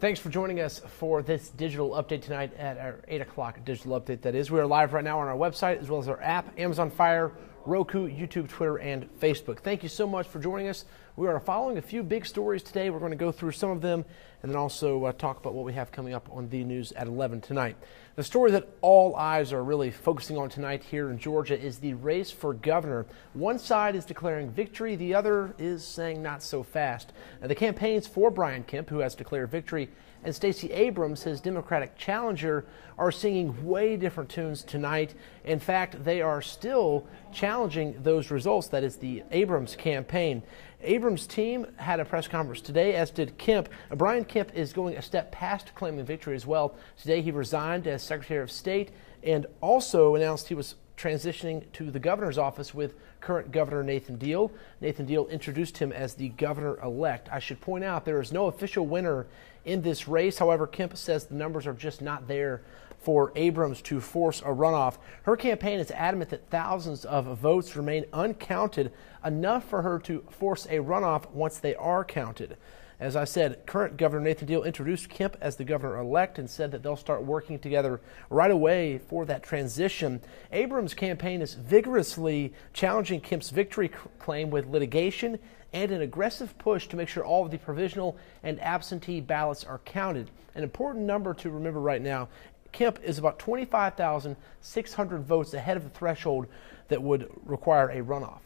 Thanks for joining us for this digital update tonight at our 8 o'clock digital update, that is. We are live right now on our website as well as our app, Amazon Fire, Roku, YouTube, Twitter, and Facebook. Thank you so much for joining us. We are following a few big stories today. We're going to go through some of them and then also talk about what we have coming up on the news at 11 tonight. The story that all eyes are really focusing on tonight here in Georgia is the race for governor. One side is declaring victory, the other is saying not so fast. The campaigns for Brian Kemp, who has declared victory, and Stacey Abrams, his Democratic challenger, are singing way different tunes tonight. In fact, they are still challenging those results. That is the Abrams campaign. Abrams' team had a press conference today, as did Kemp. Brian Kemp is going a step past claiming victory as well. Today he resigned as Secretary of State and also announced he was transitioning to the governor's office with current Governor Nathan Deal. Nathan Deal introduced him as the governor-elect. I should point out there is no official winner in this race. However, Kemp says the numbers are just not there for Abrams to force a runoff. Her campaign is adamant that thousands of votes remain uncounted, enough for her to force a runoff once they are counted. As I said, current Governor Nathan Deal introduced Kemp as the governor-elect and said that they'll start working together right away for that transition. Abrams' campaign is vigorously challenging Kemp's victory claim with litigation and an aggressive push to make sure all of the provisional and absentee ballots are counted. An important number to remember right now, Kemp is about 25,600 votes ahead of the threshold that would require a runoff.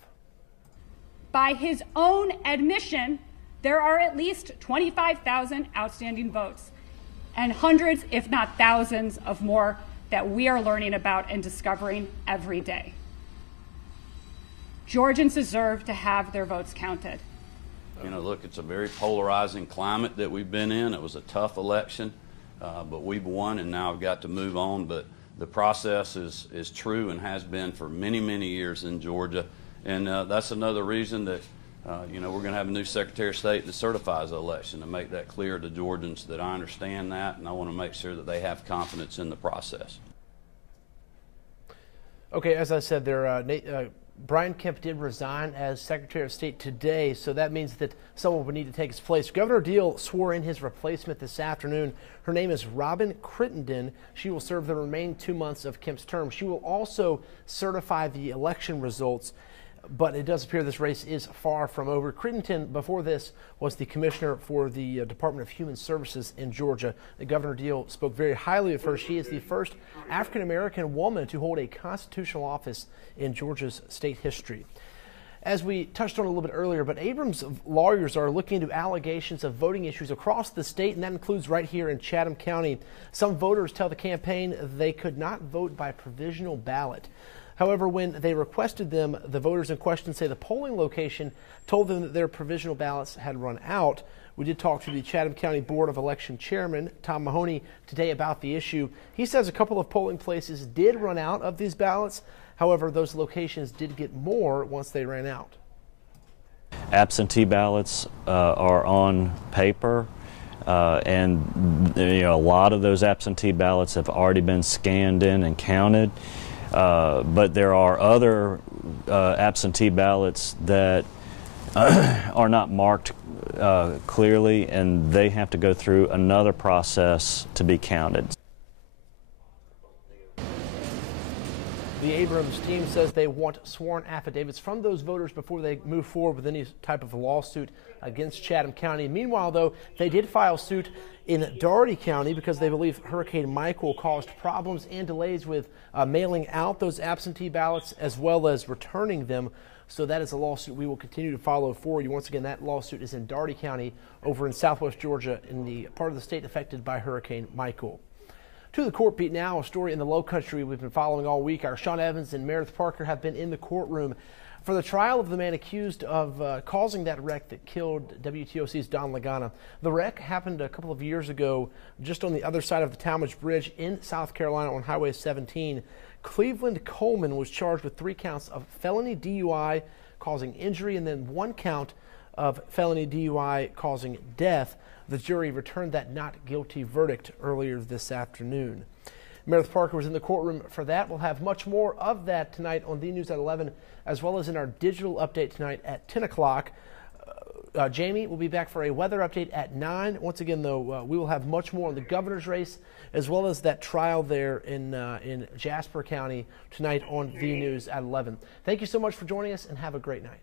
By his own admission, there are at least 25,000 outstanding votes and hundreds, if not thousands, of more that we are learning about and discovering every day. Georgians deserve to have their votes counted. You know, look, it's a very polarizing climate that we've been in. It was a tough election, but we've won, and now I've got to move on. But the process is true and has been for many, many years in Georgia. And that's another reason that we're going to have a new Secretary of State that certifies the election, to make that clear to Georgians that I understand that, and I want to make sure that they have confidence in the process. Okay, as I said there, Brian Kemp did resign as Secretary of State today, so that means that someone would need to take his place. Governor Deal swore in his replacement this afternoon. Her name is Robin Crittenden. She will serve the remaining 2 months of Kemp's term. She will also certify the election results, but it does appear this race is far from over. Crittenden, before this, was the commissioner for the Department of Human Services in Georgia. Governor Deal spoke very highly of her. She is the first African-American woman to hold a constitutional office in Georgia's state history. As we touched on a little bit earlier, but Abrams' lawyers are looking into allegations of voting issues across the state, and that includes right here in Chatham County. Some voters tell the campaign they could not vote by provisional ballot. However, when they requested them, the voters in question say the polling location told them that their provisional ballots had run out. We did talk to the Chatham County Board of Election Chairman, Tom Mahoney, today about the issue. He says a couple of polling places did run out of these ballots. However, those locations did get more once they ran out. Absentee ballots are on paper, and a lot of those absentee ballots have already been scanned in and counted. But there are other absentee ballots that are not marked clearly, and they have to go through another process to be counted. The Abrams team says they want sworn affidavits from those voters before they move forward with any type of lawsuit against Chatham County. Meanwhile, though, they did file suit in Dougherty County because they believe Hurricane Michael caused problems and delays with mailing out those absentee ballots as well as returning them. So that is a lawsuit we will continue to follow for you. Once again, that lawsuit is in Dougherty County over in southwest Georgia, in the part of the state affected by Hurricane Michael. To the court beat now, a story in the Low Country we've been following all week. Our Sean Evans and Meredith Parker have been in the courtroom for the trial of the man accused of causing that wreck that killed WTOC's Don Lagana. The wreck happened a couple of years ago just on the other side of the Talmadge Bridge in South Carolina on Highway 17. Cleveland Coleman was charged with 3 counts of felony DUI causing injury and then 1 count of felony DUI causing death. The jury returned that not guilty verdict earlier this afternoon. Meredith Parker was in the courtroom for that. We'll have much more of that tonight on the news at 11, as well as in our digital update tonight at 10 o'clock. Jamie will be back for a weather update at 9. Once again, though, we will have much more on the governor's race as well as that trial there in Jasper County tonight on V News at 11. Thank you so much for joining us, and have a great night.